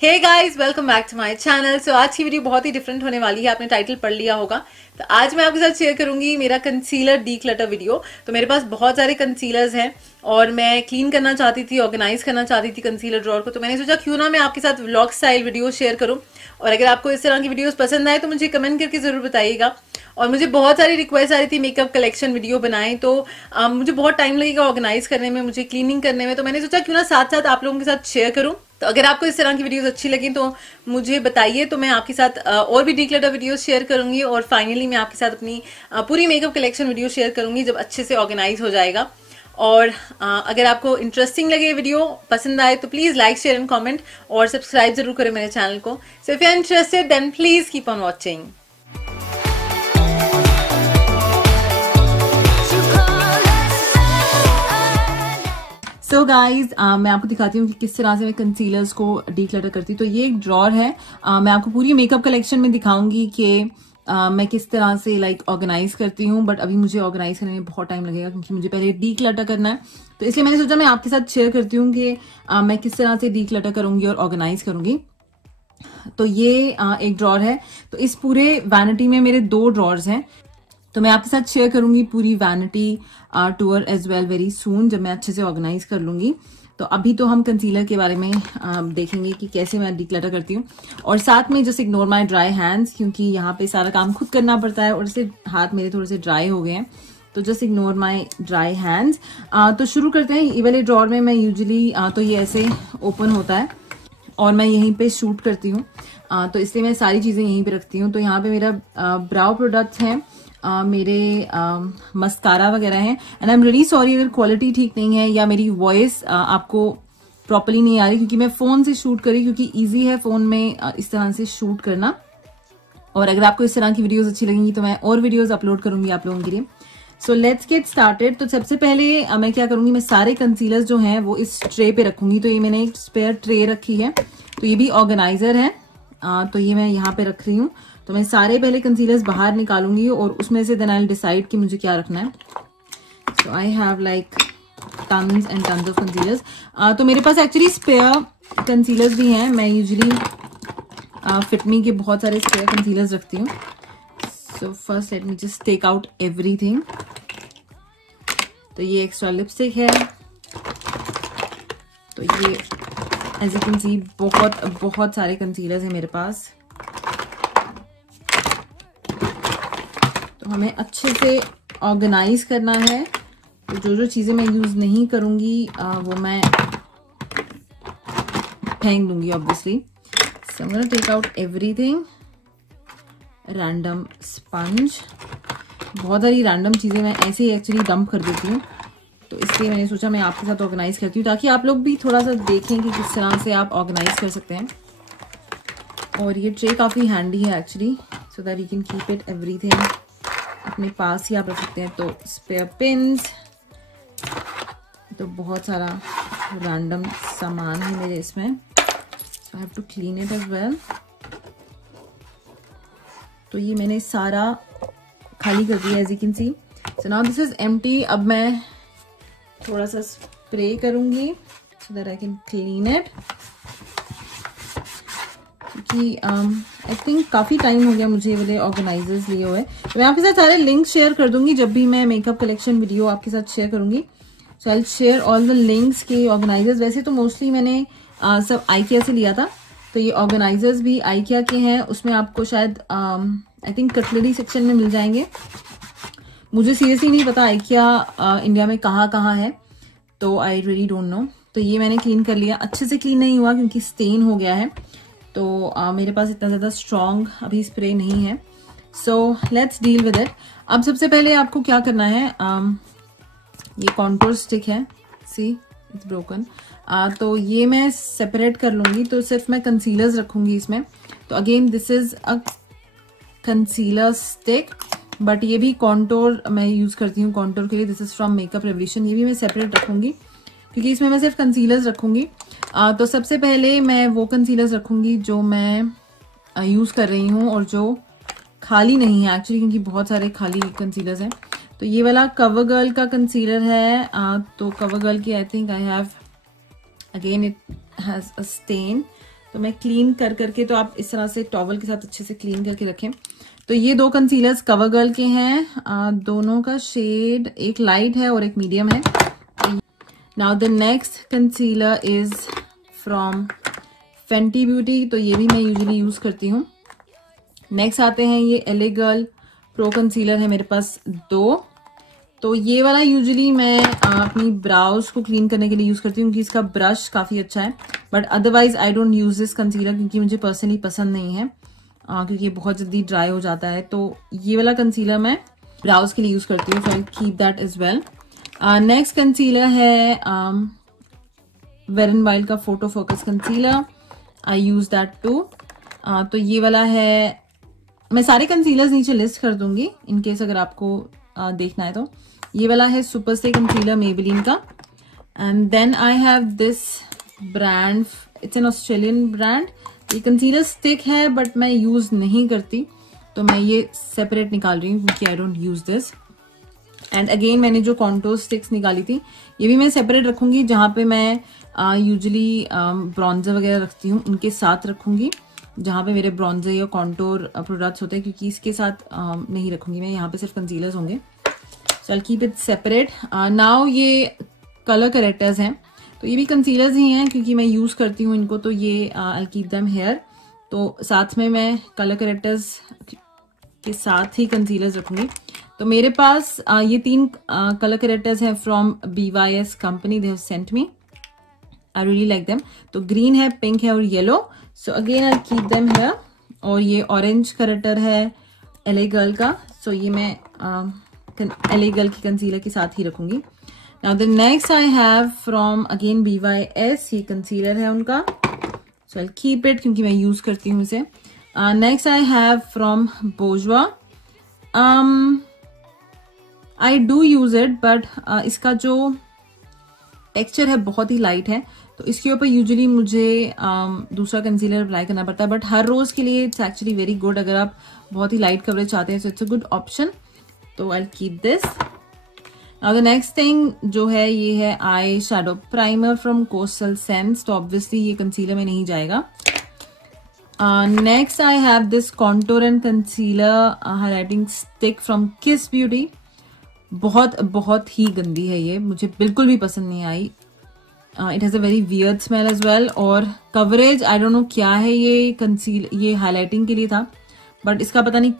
Hey guys, welcome back to my channel. So आज की video बहुत ही डिफरेंट होने वाली है। आपने टाइटल पढ़ लिया होगा। तो आज मैं आपके साथ शेयर करूंगी मेरा कंसीलर डीक्लटर वीडियो। तो मेरे पास बहुत सारे कंसीलर्स हैं और मैं क्लीन करना चाहती थी, ऑर्गेनाइज करना चाहती थी कंसीलर ड्रॉर को। तो मैंने सोचा क्यों ना मैं आपके साथ व्लॉग स्टाइल वीडियो शेयर करूं। और अगर आपको इस तरह की वीडियोस पसंद आए तो मुझे कमेंट करके जरूर बताइएगा। और मुझे बहुत सारी रिक्वेस्ट आ रही थी मेकअप कलेक्शन वीडियो बनाएं, तो मुझे बहुत टाइम लगेगा ऑर्गेनाइज करने में, मुझे क्लीनिंग करने में। तो मैंने सोचा क्यों ना साथ साथ आप लोगों के साथ शेयर करूं। तो अगर आपको इस तरह की वीडियोस अच्छी लगी तो मुझे बताइए, तो मैं आपके साथ और भी डीक्लटर वीडियोस शेयर करूंगी। और फाइनली मैं आपके साथ अपनी पूरी मेकअप कलेक्शन वीडियो शेयर करूंगी जब अच्छे से ऑर्गेनाइज हो जाएगा। और अगर आपको इंटरेस्टिंग लगे वीडियो, पसंद आए, तो please like, share and comment और सब्सक्राइब जरूर करें मेरे चैनल को। So if you are interested then please keep on watching. So guys, मैं आपको दिखाती हूँ कि किस तरह से मैं कंसीलर्स को डीक्लटर करती हूँ। तो ये एक ड्रॉर है। मैं आपको पूरी मेकअप कलेक्शन में दिखाऊंगी कि मैं किस तरह से ऑर्गेनाइज करती हूँ। बट अभी मुझे ऑर्गेनाइज करने में बहुत टाइम लगेगा क्योंकि मुझे पहले डीक्लटर करना है। तो इसलिए मैंने सोचा मैं आपके साथ शेयर करती हूँ कि मैं किस तरह से डीक्लटर करूंगी और ऑर्गेनाइज करूंगी। तो ये एक ड्रॉर है। तो इस पूरे वैनिटी में मेरे 2 ड्रॉर्स हैं। तो मैं आपके साथ शेयर करूंगी पूरी vanity tour as well very soon, जब मैं अच्छे से ऑर्गेनाइज कर लूंगी। तो अभी तो हम कंसीलर के बारे में देखेंगे कि कैसे मैं डीक्लटर करती हूँ। और साथ में just ignore my dry hands, क्योंकि यहाँ पे सारा काम खुद करना पड़ता है और इससे हाथ मेरे थोड़े से ड्राई हो गए हैं। तो just ignore my dry hands. तो शुरू करते हैं। ये वाले ड्रॉर में मैं यूजुअली तो ये ऐसे ओपन होता है और मैं यहीं पे शूट करती हूँ। तो इसलिए मैं सारी चीजें यहीं पे रखती हूँ। तो यहाँ पे मेरा ब्राउ प्रोडक्ट्स हैं, मेरे मस्कारा वगैरह हैं। And I am really sorry अगर क्वालिटी ठीक नहीं है या मेरी वॉइस आपको प्रॉपर्ली नहीं आ रही, क्योंकि मैं फोन से शूट करी, क्योंकि इजी है फोन में इस तरह से शूट करना। और अगर आपको इस तरह की वीडियोस अच्छी लगेंगी तो मैं और वीडियोस अपलोड करूंगी आप लोगों के लिए। So let's get started. तो सबसे पहले मैं क्या करूंगी, मैं सारे कंसीलर्स जो हैं वो इस ट्रे पे रखूंगी। तो ये मैंने एक स्पेयर ट्रे रखी है। तो ये भी ऑर्गेनाइजर है। तो ये मैं यहाँ पे रख रही हूँ। तो मैं सारे पहले कंसीलर्स बाहर निकालूंगी और उसमें से देन आई विल डिसाइड कि मुझे क्या रखना है। So I have tons and tons of concealers. तो मेरे पास एक्चुअली स्पेयर कंसीलर्स भी हैं। मैं यूजुअली फिटमी के बहुत सारे स्पेयर कंसीलर्स रखती हूँ। So first let me just take out everything. तो ये एक्स्ट्रा लिपस्टिक है। तो ये एज यू कैन सी बहुत सारे कंसीलर्स हैं मेरे पास। तो हमें अच्छे से ऑर्गेनाइज करना है। तो जो चीजें मैं यूज नहीं करूंगी वो मैं फेंक दूंगी obviously. So I am gonna take out everything. Random sponge, बहुत सारी रैंडम चीजें मैं ऐसे ही एक्चुअली डंप कर देती हूँ। तो इसलिए मैंने सोचा मैं आपके साथ ऑर्गेनाइज करती हूँ, ताकि आप लोग भी थोड़ा सा देखें कि किस तरह से आप ऑर्गेनाइज कर सकते हैं। और ये ट्रे काफी हैंडी है actually, so that you can keep it everything अपने पास ही आप रख सकते हैं। तो स्पेयर पिन्स, तो बहुत सारा रैंडम सामान है मेरे इसमें। So I have to clean it as well. तो ये मैंने सारा खाली कर दिया as you can see. So now this is empty. अब मैं थोड़ा सा स्प्रे करूंगी so that I can clean it, क्योंकि आई थिंक काफी टाइम हो गया मुझे वाले ऑर्गेनाइजर्स लिए हुए। तो मैं आपके साथ सारे लिंक शेयर कर दूंगी जब भी मैं मेकअप कलेक्शन वीडियो आपके साथ शेयर करूंगी। So I will share all the links के ऑर्गेनाइजर्स। वैसे तो मोस्टली मैंने सब आईकिया से लिया था। तो ये ऑर्गेनाइजर्स भी आईकिया के हैं। उसमें आपको शायद आई थिंक कटलरी सेक्शन में मिल जाएंगे। मुझे सीरियसली नहीं पता आईकिया इंडिया में कहाँ है, तो आई रियली डोंट नो। तो ये मैंने क्लीन कर लिया। अच्छे से क्लीन नहीं हुआ क्योंकि स्टेन हो गया है। तो मेरे पास इतना ज्यादा स्ट्रॉन्ग अभी स्प्रे नहीं है। So let's deal with it. अब सबसे पहले आपको क्या करना है, ये कॉन्टूर स्टिक है, सी इट्स ब्रोकन। तो ये मैं सेपरेट कर लूंगी। तो सिर्फ मैं कंसीलर्स रखूंगी इसमें। तो again this is a concealer stick, but ये भी कॉन्टूर मैं यूज करती हूँ कॉन्टूर के लिए। This is from makeup revolution. ये भी मैं सेपरेट रखूंगी क्योंकि इसमें मैं सिर्फ कंसीलर्स रखूंगी। तो सबसे पहले मैं वो कंसीलर्स रखूंगी जो मैं यूज कर रही हूँ और जो खाली नहीं है एक्चुअली, क्योंकि बहुत सारे खाली कंसीलर्स हैं। तो ये वाला कवर गर्ल का कंसीलर है। तो कवर गर्ल की I think I have again it has a stain. तो मैं क्लीन कर करके, तो आप इस तरह से टॉवल के साथ अच्छे से क्लीन करके रखें। तो ये 2 कंसीलर्स कवर गर्ल के हैं, दोनों का शेड एक लाइट है और एक मीडियम है। Now the next concealer is from Fenty beauty, तो ये भी मैं यूजुअली यूज करती हूँ। नेक्स्ट आते हैं ये LA गर्ल प्रो कंसीलर है मेरे पास 2। तो ये वाला यूजुअली मैं अपनी ब्राउज को क्लीन करने के लिए यूज करती हूँ, क्योंकि इसका ब्रश काफी अच्छा है। But otherwise I don't use this concealer, क्योंकि मुझे पर्सनली पसंद नहीं है, क्योंकि ये बहुत जल्दी ड्राई हो जाता है। तो ये वाला कंसीलर मैं ब्राउज के लिए यूज करती हूँ, so I keep that as well. Next concealer है वेट एंड वाइल्ड का photo focus concealer, I use that too. तो ये वाला है, मैं सारे कंसीलर्स नीचे लिस्ट कर दूंगी इन केस अगर आपको देखना है तो। ये वाला है सुपर स्टे कंसीलर मेबेलिन का। And then I have this brand, it's an Australian brand. ये कंसीलर स्टिक है बट मैं यूज नहीं करती, तो मैं ये सेपरेट निकाल रही हूँ क्योंकि I don't use this. And again मैंने जो कॉन्टोर स्टिक्स निकाली थी ये भी मैं सेपरेट रखूंगी, जहां पे मैं यूजुअली ब्रॉन्जर वगैरह रखती हूँ उनके साथ रखूंगी, जहां पे मेरे ब्रॉन्जर या कॉन्टोर प्रोडक्ट्स होते हैं, क्योंकि इसके साथ नहीं रखूंगी मैं, यहाँ पे सिर्फ कंसीलर्स होंगे। So I keep it separate. Now ये कलर करेक्टर्स हैं, तो ये भी कंसीलर्स ही हैं क्योंकि मैं यूज करती हूँ इनको, तो ये आई कीप देम हेयर। तो साथ में मैं कलर करेक्टर्स के साथ ही कंसीलर्स रखूंगी। तो मेरे पास ये 3 कलर करेक्टर्स हैं from BYS company, they have sent me, I really like them. तो ग्रीन है, पिंक है और yellow, so again I keep them here. और ये ऑरेंज करेक्टर है LA गर्ल का, सो ये मैं LA गर्ल की कंसीलर के साथ ही रखूंगी। Now the next I have from again BYS, ये कंसीलर है उनका, सो आई कीप इट क्योंकि मैं यूज करती हूँ इसे। Next I have from Bourjois, I do use it but इसका जो टेक्सचर है बहुत ही लाइट है, तो इसके ऊपर यूजुअली मुझे दूसरा कंसीलर अप्लाई करना पड़ता है, बट हर रोज के लिए इट्स एक्चुअली वेरी गुड। अगर आप बहुत ही लाइट कवरेज चाहते हैं तो इट्स अ गुड ऑप्शन, तो आई keep this. Now the next thing जो है ये है आई shadow primer from coastal sense, तो ऑब्वियसली ये कंसीलर में नहीं जाएगा। Next I have this contour and concealer highlighting stick from किस ब्यूटी, बहुत ही गंदी है ये, मुझे बिल्कुल भी पसंद नहीं आई। It has a very weird smell as well, और कवरेज आई डोंट नो क्या है, ये हाइलाइटिंग के लिए था, बट इसका पता नहीं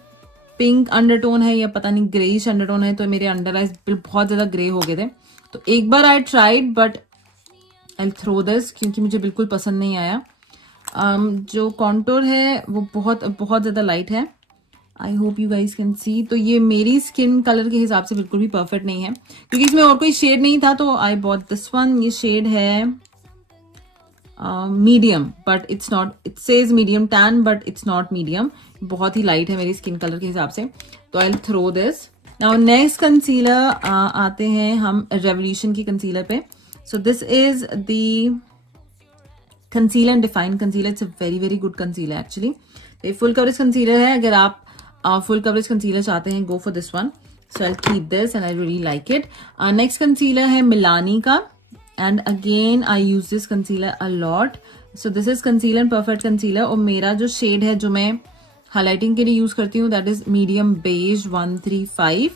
पिंक अंडरटोन है या पता नहीं ग्रेइश अंडरटोन है, तो मेरे अंडर आइज बहुत ज्यादा ग्रे हो गए थे। तो एक बार I tried but I throw this क्योंकि मुझे बिल्कुल पसंद नहीं आया। जो कॉन्टोर है वो बहुत ज्यादा लाइट है, I hope you guys can see. तो ये मेरी स्किन कलर के हिसाब से बिल्कुल भी परफेक्ट नहीं है, क्योंकि इसमें और कोई शेड नहीं था, तो आई बॉट दिस वन। ये शेड है medium, but it's not, it says medium tan but it's not medium, बहुत ही लाइट है मेरी स्किन कलर के हिसाब से, तो I throw this. Now next concealer आते हैं हम रेवोल्यूशन की कंसीलर पे। So this is the concealer and define concealer, it's a very good concealer actually. ये फुल कवरेज कंसीलर है, अगर आप फुल कवरेज कंसीलर चाहते हैं, go for this one. So I keep this and I really like it. Next concealer है Milani का, and again I use this concealer a lot. So this is concealer and perfect concealer, और मेरा जो shade है जो मैं highlighting के लिए यूज करती हूँ that is medium beige 135।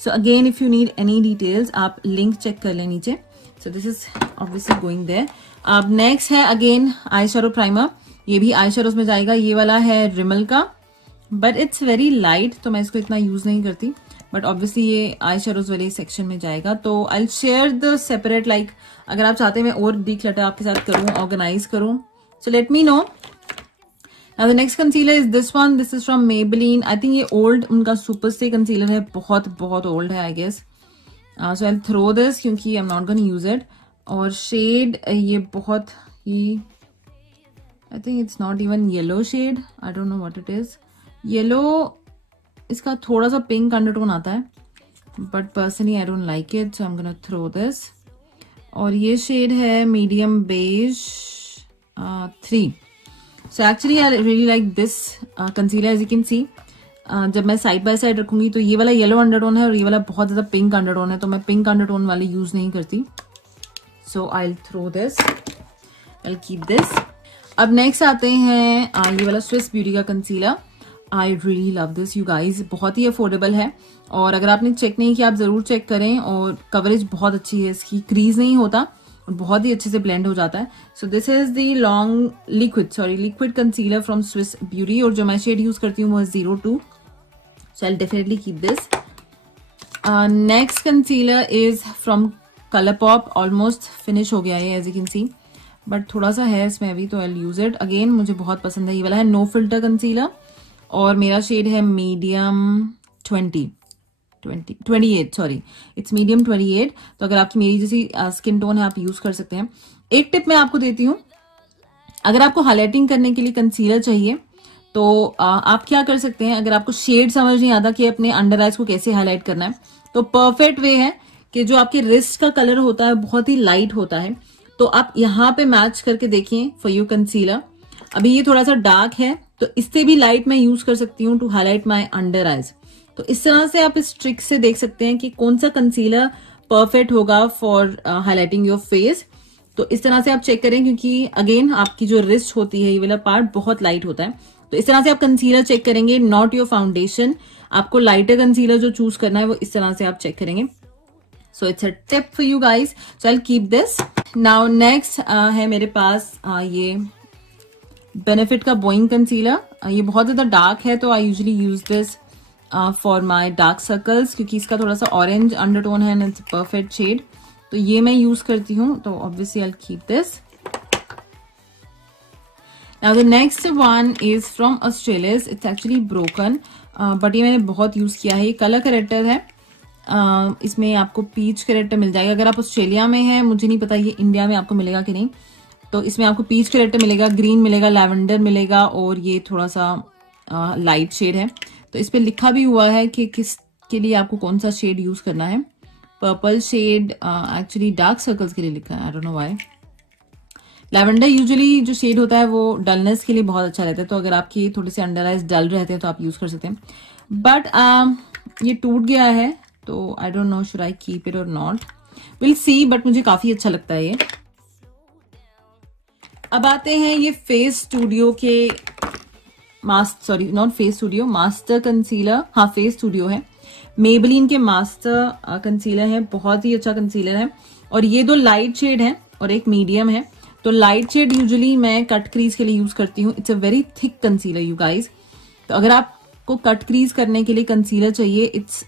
So again if you need any details आप लिंक चेक कर लें नीचे। So this is obviously going there. अब नेक्स्ट है अगेन आई शैडो प्राइमर, ये भी आई शैडोज में जाएगा, ये वाला है रिमल का, बट इट्स वेरी लाइट, तो मैं इसको इतना यूज नहीं करती, बट ऑब्वियसली ये आई शैडोज वाले सेक्शन में जाएगा। तो I share the separate, like अगर आप चाहते हैं मैं और डिक्लटर आपके साथ करूं, ऑर्गेनाइज करूं, so let me know. Now the next concealer is this one, this is from Maybelline. I think ये ओल्ड उनका सुपर स्टे कंसीलर है, बहुत ओल्ड है I guess. So I throw this क्योंकि I am not gonna use it. और shade ये बहुत ही, I think it's not even yellow shade, I don't know what it is. Yellow, इसका थोड़ा सा पिंक अंडरटोन आता है, but personally I don't like it, so I am gonna throw this. और ये शेड है medium beige 3। So actually I really like this concealer, as you can see. जब मैं साइड बाय साइड रखूंगी तो ये वाला येलो अंडरटोन है और ये वाला बहुत ज्यादा पिंक अंडरटोन है, तो मैं पिंक अंडरटोन वाले यूज नहीं करती। So I throw this, I keep this. अब नेक्स्ट आते हैं ये वाला स्विस ब्यूटी का कंसीलर। I really love this you guys, बहुत ही अफोर्डेबल है और अगर आपने चेक नहीं किया आप जरूर चेक करें। और कवरेज बहुत अच्छी है इसकी, क्रीज नहीं होता और बहुत ही अच्छे से ब्लेंड हो जाता है। So this is the long liquid concealer from Swiss Beauty और जो मैं शेड यूज करती हूँ वो 02। So I definitely keep this. Next concealer is from Colour Pop, almost finish हो गया है as you can see, but थोड़ा सा है इसमें अभी, तो आई यूज इट अगेन। मुझे बहुत पसंद है, ये वाला है नो फिल्टर कंसीलर और मेरा शेड है मीडियम 28 सॉरी, इट्स मीडियम 28। तो अगर आपकी मेरी जैसी स्किन टोन है आप यूज कर सकते हैं। एक टिप मैं आपको देती हूँ, अगर आपको हाईलाइटिंग करने के लिए कंसीलर चाहिए तो आप क्या कर सकते हैं, अगर आपको शेड समझ नहीं आता कि अपने अंडर आइज को कैसे हाईलाइट करना है, तो परफेक्ट वे है कि जो आपके रिस्ट का कलर होता है बहुत ही लाइट होता है, तो आप यहाँ पे मैच करके देखिए फॉर यू कंसीलर। अभी ये थोड़ा सा डार्क है तो इससे भी लाइट मैं यूज कर सकती हूँ to highlight my under eyes. तो इस तरह से आप इस ट्रिक से देख सकते हैं कि कौन सा कंसीलर परफेक्ट होगा फॉर हाईलाइटिंग योर फेस। तो इस तरह से आप चेक करें, क्योंकि अगेन आपकी जो रिस्ट होती है ये वाला पार्ट बहुत लाइट होता है। तो इस तरह से आप कंसीलर चेक करेंगे, नॉट योर फाउंडेशन। आपको लाइटर कंसीलर जो चूज करना है वो इस तरह से आप चेक करेंगे। So it's a tip for you guys, so I will keep this. Now next है मेरे पास ये बेनिफिट का बोइंग कंसीलर। ये बहुत ज्यादा डार्क है तो I usually use this for my dark circles, क्योंकि इसका थोड़ा सा ऑरेंज अंडरटोन है एंड इट्स परफेक्ट शेड, तो ये मैं यूज करती हूँ। तो obviously I will keep this. Now the next one is from Australia, it's actually broken but ये मैंने बहुत यूज किया है। ये कलर करेक्टर है, इसमें आपको पीच करेक्टर मिल जाएगा। अगर आप ऑस्ट्रेलिया में हैं, मुझे नहीं पता ये इंडिया में आपको मिलेगा कि नहीं, तो इसमें आपको पीच करेक्टर मिलेगा, ग्रीन मिलेगा, लैवेंडर मिलेगा और ये थोड़ा सा लाइट शेड है। तो इस पे लिखा भी हुआ है कि किसके लिए आपको कौन सा शेड यूज करना है। Purple shade actually dark circles के लिए लिखा है, I don't know why. Lavender usually जो शेड होता है वो डलनेस के लिए बहुत अच्छा रहता है, तो अगर आपके थोड़े से अंडर आइज डल रहते हैं तो आप यूज कर सकते हैं। बट ये टूट गया है तो आई don't no should I keep it और नॉट, विल सी, बट मुझे काफी अच्छा लगता है ये। अब आते हैं ये फेस स्टूडियो के मास्टर कंसीलर, हाँ फेस स्टूडियो है, मेबलिन के मास्टर कंसीलर है, बहुत ही अच्छा कंसीलर है। और ये दो लाइट शेड है और एक मीडियम है। तो लाइट शेड यूजुअली मैं कट क्रीज के लिए यूज करती हूँ। It's a very thick concealer you guys, तो अगर आपको कट क्रीज करने के लिए कंसीलर चाहिए, it's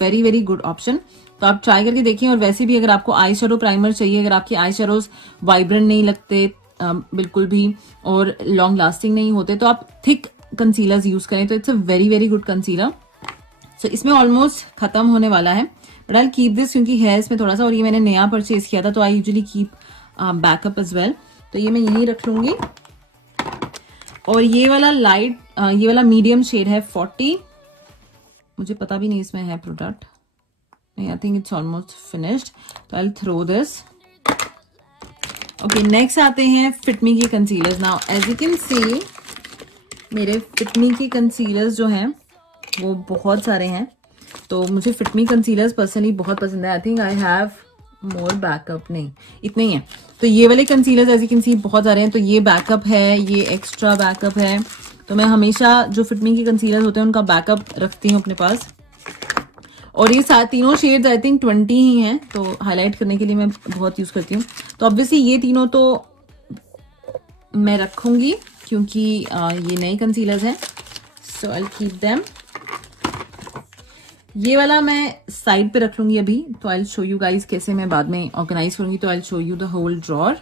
very very good option, तो आप ट्राई करके देखिए। और वैसे भी अगर आपको आई शेडो प्राइमर चाहिए, अगर आपके आई शेडोज वाइब्रेंट नहीं लगते बिल्कुल भी और लॉन्ग लास्टिंग नहीं होते, तो आप थिक कंसीलर्स यूज करें, तो it's a very very good concealer. So इसमें ऑलमोस्ट खत्म होने वाला है, बट आई कीप दिस क्योंकि है इसमें थोड़ा सा, और ये मैंने नया परचेज किया था, तो I usually keep backup as well, तो ये मैं यहीं रख लूंगी। और ये वाला ये वाला मीडियम शेड है 40, मुझे पता भी नहीं इसमें है product, I think it's almost finished, तो I will throw this. Okay, next आते हैं फिटमी के concealers. Now as you can see मेरे फिटमी के कंसीलर्स जो हैं वो बहुत सारे हैं, तो मुझे फिटमी कंसीलर्स पर्सनली बहुत पसंद है। I think I have more backup, नहीं इतने ही हैं। तो ये वाले concealers as you can see बहुत सारे हैं, तो ये बैकअप है, ये एक्स्ट्रा बैकअप है, तो मैं हमेशा जो फिटमी के कंसीलर्स होते हैं उनका बैकअप रखती हूँ अपने पास। और ये तीनों शेड्स आई थिंक 20 ही हैं, तो हाईलाइट करने के लिए मैं बहुत यूज करती हूँ। तो ऑब्वियसली ये तीनों तो मैं रखूंगी क्योंकि ये नए कंसीलर्स हैं, so I will keep them. ये वाला मैं साइड पे रख लूंगी अभी, तो I will show you guys कैसे मैं बाद में ऑर्गेनाइज करूंगी, तो I will show you the whole drawer.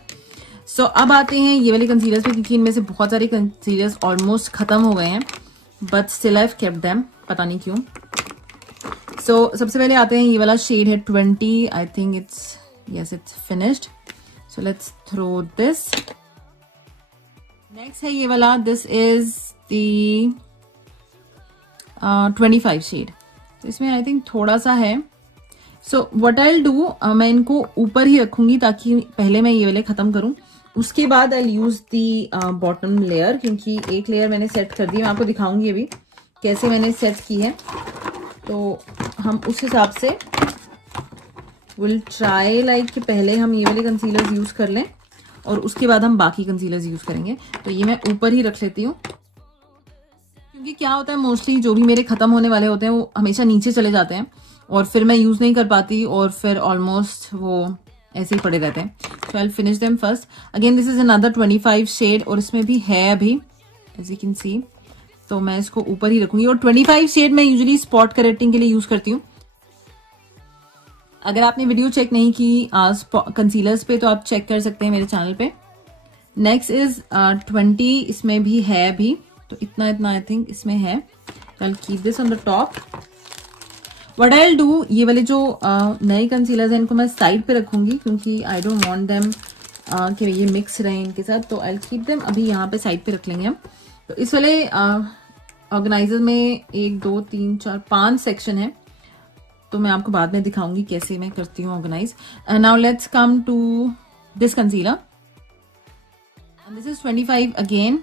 So अब आते हैं ये वाले कंसीलर्स पे, क्योंकि इनमें से बहुत सारे कंसीलर्स ऑलमोस्ट खत्म हो गए हैं, but still I have kept them, पता नहीं क्यों। सो सबसे पहले आते हैं, ये वाला शेड है 20, I think it's finished, so let's throw this. Next है ये वाला, दिस इज द 25 शेड, तो इसमें आई थिंक थोड़ा सा है। So what I will do, मैं इनको ऊपर ही रखूंगी ताकि पहले मैं ये वाले खत्म करूं, उसके बाद आई यूज दी बॉटम लेयर, क्योंकि एक लेयर मैंने सेट कर दी, मैं आपको दिखाऊंगी अभी कैसे मैंने सेट की है। तो हम उस हिसाब से विल ट्राई लाइक कि पहले हम ये वाले कंसीलर्स यूज कर लें और उसके बाद हम बाकी कंसीलर्स यूज करेंगे। तो ये मैं ऊपर ही रख लेती हूँ, क्योंकि क्या होता है मोस्टली जो भी मेरे खत्म होने वाले होते हैं वो हमेशा नीचे चले जाते हैं और फिर मैं यूज नहीं कर पाती और फिर ऑलमोस्ट वो ऐसे ही पड़े रहते हैं। So I will finish them first. Again this is another 25 shade और इसमें भी है अभी, एज यू कैन सी। तो मैं इसको ऊपर ही रखूंगी और 25 शेड मैं यूजुअली स्पॉट करेक्टिंग के लिए यूज करती हूँ। अगर आपने वीडियो चेक नहीं की कंसीलर्स पे तो आप चेक कर सकते हैं मेरे चैनल पे। नेक्स्ट इज 20, इसमें भी है अभी, तो इतना इतना आई थिंक इसमें है। आई will keep this on the top. What I will do, ये वाले जो नए कंसीलर्स हैं इनको मैं साइड पे रखूंगी क्योंकि आई डोंट वांट देम कि ये मिक्स रहे इनके साथ, तो आई विल कीप देम अभी यहाँ पे साइड पे रख लेंगे हम। तो इस वाले ऑर्गेनाइजर में 1 2 3 4 5 सेक्शन है, तो मैं आपको बाद में दिखाऊंगी कैसे मैं करती हूँ organize. Now let's come to this concealer, this is 25 again.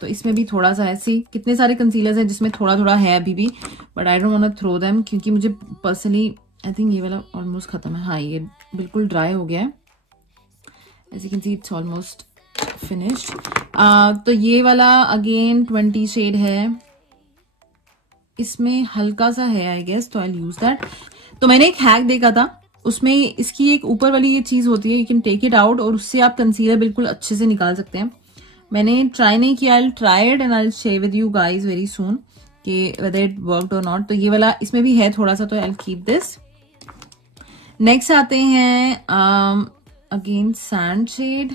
तो इसमें भी थोड़ा सा ऐसी, कितने सारे कंसीलर्स हैं जिसमें थोड़ा थोड़ा है अभी भी, but I don't want to throw them क्योंकि मुझे पर्सनली आई थिंक ये वाला ऑलमोस्ट खत्म है। हाँ ये बिल्कुल ड्राई हो गया है, as you can see it's almost finished. तो ये वाला अगेन 20 शेड है, इसमें हल्का सा है आई गेस, तो आई यूज दैट। तो मैंने एक हैक देखा था, उसमें इसकी एक ऊपर वाली ये चीज होती है, you can take it out और उससे आप कंसीलर बिल्कुल अच्छे से निकाल सकते हैं। मैंने ट्राई नहीं किया, I will try it and I will share with you guys very soon कि वेदर इट वर्कड और नॉट। तो ये वाला इसमें भी है थोड़ा सा, तो I will keep this. Next आते हैं अगेन सैंड शेड,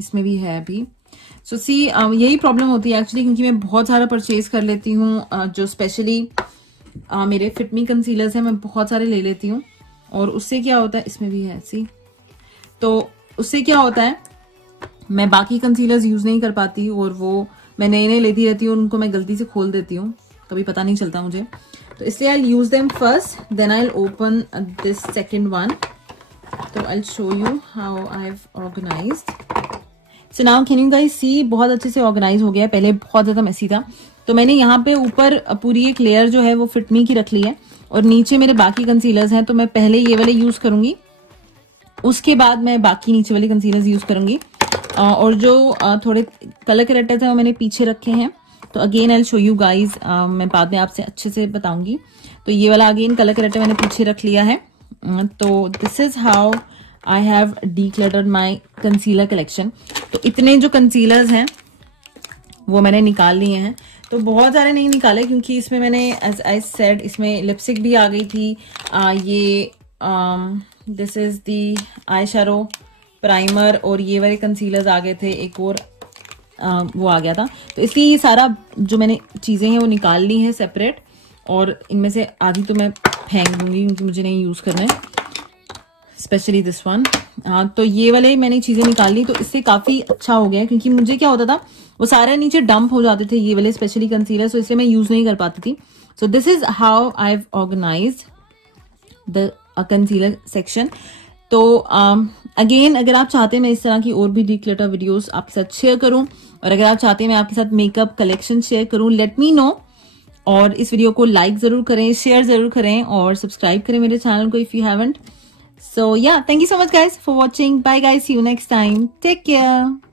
इसमें भी है अभी। सो सी यही प्रॉब्लम होती है एक्चुअली, क्योंकि मैं बहुत सारा परचेज कर लेती हूँ, जो स्पेशली मेरे फिटमी कंसीलर्स हैं मैं बहुत सारे ले लेती हूँ, और उससे क्या होता है, इसमें भी है सी, तो उससे क्या होता है मैं बाकी कंसीलर्स यूज नहीं कर पाती और वो मैं नए नए लेती रहती हूँ, उनको मैं गलती से खोल देती हूँ, कभी पता नहीं चलता मुझे। तो इसलिए I use them first, then I open this second one. तो I show you how I have organised. So now can you guys see, बहुत अच्छे से ऑर्गेनाइज हो गया है, पहले बहुत ज्यादा मेसी था। तो मैंने यहाँ पे ऊपर पूरी एक लेयर जो है वो फिटमी की रख ली है और नीचे मेरे बाकी कंसीलर्स हैं, तो मैं पहले ये वाले यूज करूंगी, उसके बाद मैं बाकी नीचे वाले कंसीलर्स यूज करूंगी। और जो थोड़े कलर करेक्टर थे वो मैंने पीछे रखे हैं, तो again I will show you guys, मैं बाद में आपसे अच्छे से बताऊंगी। तो ये वाला अगेन कलर करेक्टर मैंने पीछे रख लिया है। तो this is how I have decluttered my concealer collection. तो इतने जो कंसीलर्स हैं वो मैंने निकाल लिए हैं, तो बहुत सारे नहीं निकाले क्योंकि इसमें मैंने एज आई सेड इसमें लिपस्टिक भी आ गई थी, ये this is the I shadow primer और ये वाले कंसीलर्स आ गए थे, एक और वो आ गया था। तो इसलिए ये सारा जो मैंने चीजें हैं वो निकाल ली हैं सेपरेट, और इनमें से आधी तो मैं फेंक दूंगी क्योंकि मुझे नहीं यूज करना है, स्पेशली दिस वन। तो ये वाले मैंने चीजें निकाल ली, तो इससे काफी अच्छा हो गया, क्योंकि मुझे क्या होता था वो सारे नीचे डंप हो जाते थे ये वाले स्पेशली कंसीलर, तो इसलिए मैं यूज नहीं कर पाती थी। So this is how I have organized the concealer section. तो अगेन अगर आप चाहते हैं मैं इस तरह की और भी डिक्लटर वीडियोस आपके साथ शेयर करूं, और अगर आप चाहते हैं मैं आपके साथ मेकअप कलेक्शन शेयर करूं, लेट मी नो। और इस वीडियो को लाइक जरूर करें, शेयर जरूर करें और सब्सक्राइब करें मेरे चैनल को if you haven't. So yeah, thank you so much guys for watching. Bye guys, see you next time. Take care.